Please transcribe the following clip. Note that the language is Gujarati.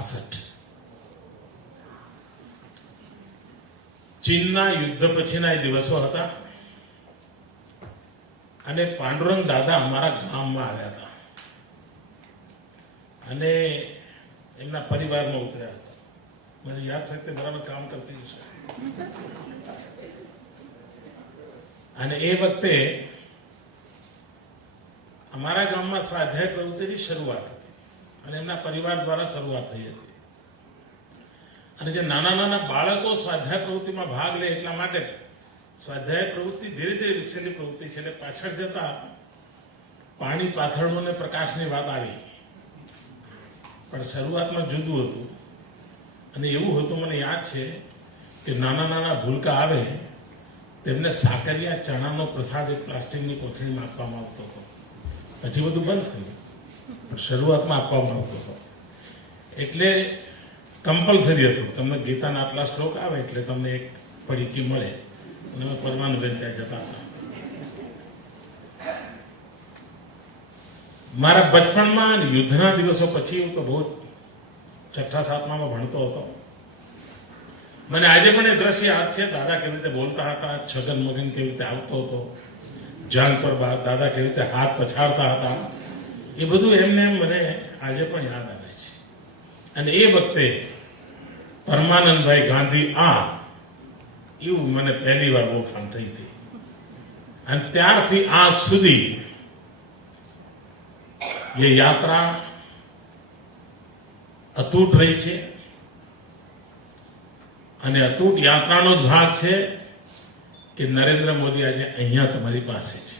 1962 ચીનના યુદ્ધ પછીના એ દિવસો હતા અને પાંડુરંગ દાદા અમારા ગામમાં આવ્યા હતા અને એમના પરિવારમાં ઉતર્યા હતા. મને યાદ છે કે બરાબર કામ કરતી હશે. અને એ વખતે અમારા ગામમાં સ્વાધ્યાય પ્રવૃત્તિની શરૂઆત હતી અને એમના પરિવાર દ્વારા શરૂઆત થઈ હતી. અને જે નાના નાના બાળકો સ્વાધ્યાય પ્રવૃત્તિમાં ભાગ લે એટલા માટે સ્વાધ્યાય પ્રવૃત્તિ ધીરે ધીરે વિકસેલી પ્રવૃત્તિ છે. એટલે પાછળ જતા પાણી પાથરણું અને પ્રકાશની વાત આવી, પણ શરૂઆતમાં જુદું હતું. અને એવું હતું, મને યાદ છે કે નાના નાના ભૂલકા આવે તેમને સાકરિયા ચણાનો પ્રસાદ એક પ્લાસ્ટિકની કોથળીમાં આપવામાં આવતો હતો. પછી બધું બંધ થયું, પણ શરૂઆતમાં આપવામાં આવતો હતો. એટલે કમ્પલસરી હતું. તમને ગીતાના આટલા શ્લોક આવે એટલે તમને એક પડીકી મળે. અને અમે પરમાનંદબેન ત્યાં જતા હતા. મારા બચપણમાં યુદ્ધના દિવસો પછી હું તો બહુ 6ઠા 7મામાં ભણતો હતો. મને આજે પણ એ દ્રશ્ય યાદ છે. દાદા કેવી રીતે બોલતા હતા, છગન મગન કેવી રીતે આવતો હતો, જાંગ પર દાદા કેવી રીતે હાથ પછાડતા હતા, એ બધું એમને મને આજે પણ યાદ આવે છે. અને એ વખતે પરમાનંદભાઈ ગાંધી એવું મને પહેલી વાર ઓળખાણ થઈ હતી. અને ત્યારથી આજ સુધી એ યાત્રા અતૂટ રહી છે. અને અતૂટ યાત્રાનો જ ભાગ છે કે નરેન્દ્ર મોદી આજે અહીંયા તમારી પાસે છે.